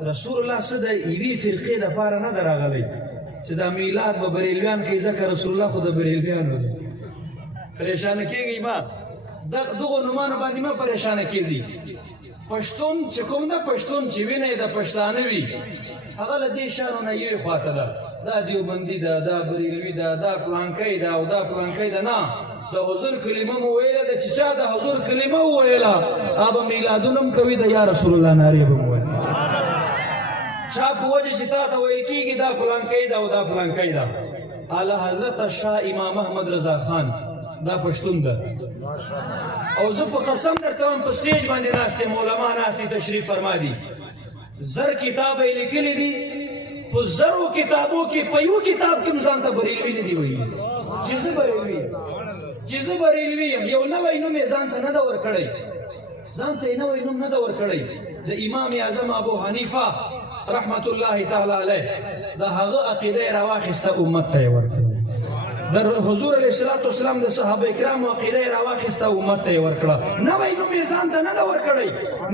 رسول الله څه د یوې فرقې دپاره نه ده راغلی چې دا میلاد به بریلویان کوي ځکه رسول الله خو د بریلویانو ده پریشانه کېږئ ما دغو نومانو باندې مه پریشانه کېږئ پښتون چې کوم ده پښتون چې وینه یې د پښتانه وي هغه له دې شیانو نه یوې خواته ده دا دیوبندي ده دا بریلوي ده دا پلانکی ده او دا پلانکی ده نه د حضور کلمه مو ویله ده چې چا د حضور کلمه وویله هغه به میلادونه هم کوي د یا رسول الله نارې به مو ویل چا په وجه چې تا ته ویل کېږي دا پلانکی ده او دا پلانکی ده اعلی حضرت شاه امام احمد رضا خان دا پښتون ده او زه په قسم درته وایم په سټیج باندې ناست یم علما ناست دي تشریف فرما دي زر کتاب یې لیکلي دي په زرو کتابو کې په یو کتاب کې هم ځان ته بریلوي نه دي ویلي چې زه بریلوي یم چې زه بریلوي یم یو نوی نوم یې ځان ته نه ده ورکړی ځان ته یې نوی نوم نه ده ورکړی د امام اعظم ابو حنیفه رحمت الله تعالی علیه د هغه عقیده یې راواخیسته امت ته یې ورکړه د حضور علیه السلام د صحابه کرامو عقیده یې راواخیسته امت ته یې ورکړه نوی نوم یې ځان ته نه ده ورکړی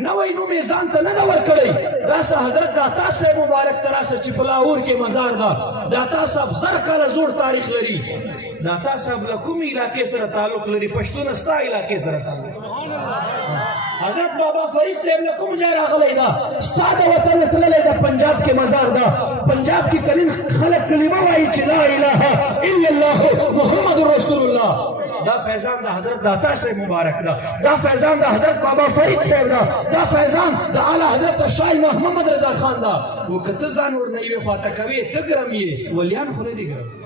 نوی نوم یې ځان ته نه ده ورکړی راسه حضرت د عطا صاحب مبارک ته راشه چې په لاهور کې مزار ده د عطا صاحب زر کاله زوړ تاریخ لري د عطا صاحب له کومې علاقې سره تعلق لري پښتون ستا علاقې سره تعلق حضرت بابا فرید صاحب له کوم ځای راغلی ده ستا د وطن تللی ده پنجاب کې مزار ده پنجاب کې کلین خلک کلمه وایي چې لا اله الا الله محمد رسول الله دا فیضان د حضرت د عطا صاحب مبارک ده دا فیضان د حضرت بابا فرید صاحب ده دا فیضان د اعلی حضرت شاه محمد رضا خان ده و که ته ځان ورنه یوې خواته کوې ته ګرم یې ولیان خو نه دي ګرم